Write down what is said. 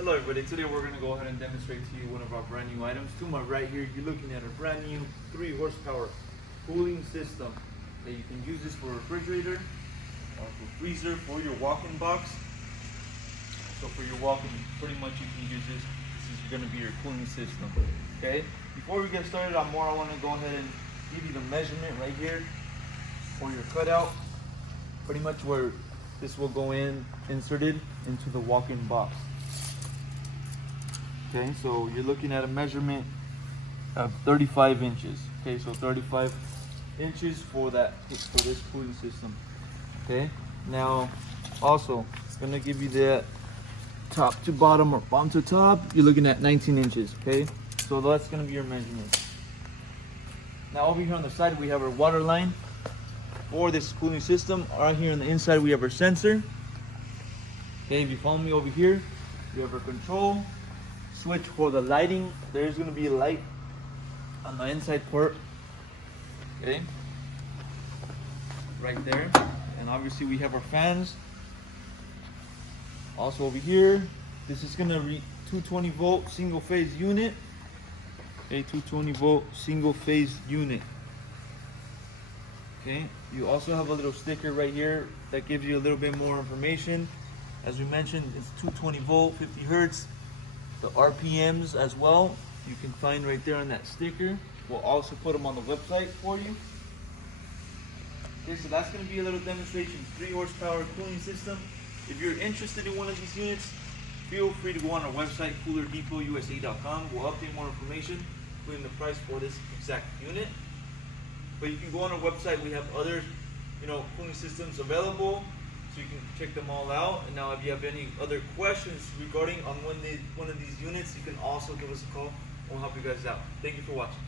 Hello everybody, today we're going to go ahead and demonstrate to you one of our brand new items. To my right here, you're looking at a brand new 3 horsepower cooling system that you can use this for a refrigerator or for freezer, for your walk-in box. So for your walk-in, pretty much you can use this. This is going to be your cooling system. Okay, before we get started on more, I want to go ahead and give you the measurement right here for your cutout. Pretty much where this will go inserted into the walk-in box. Okay, so you're looking at a measurement of 35 inches. Okay, so 35 inches for this cooling system. Okay, now also it's gonna give you that top to bottom or bottom to top. You're looking at 19 inches. Okay, so that's gonna be your measurement. Now over here on the side we have our water line for this cooling system. Right here on the inside we have our sensor. Okay, if you follow me over here, you have our control switch for the lighting. There's going to be a light on the inside port, okay, right there. And obviously we have our fans. Also over here, this is going to read 220 volt single phase unit. Okay, 220 volt single phase unit. Okay, you also have a little sticker right here that gives you a little bit more information. As we mentioned, it's 220 volt, 50 hertz. The RPMs as well, you can find right there on that sticker. We'll also put them on the website for you. Okay, so that's going to be a little demonstration, 3 horsepower cooling system. If you're interested in one of these units, feel free to go on our website, coolerdepotUSA.com. We'll update more information, including the price for this exact unit. But you can go on our website. We have other, cooling systems available, so you can check them all out. And now if you have any other questions regarding on one of these units, you can also give us a call and we'll help you guys out. Thank you for watching.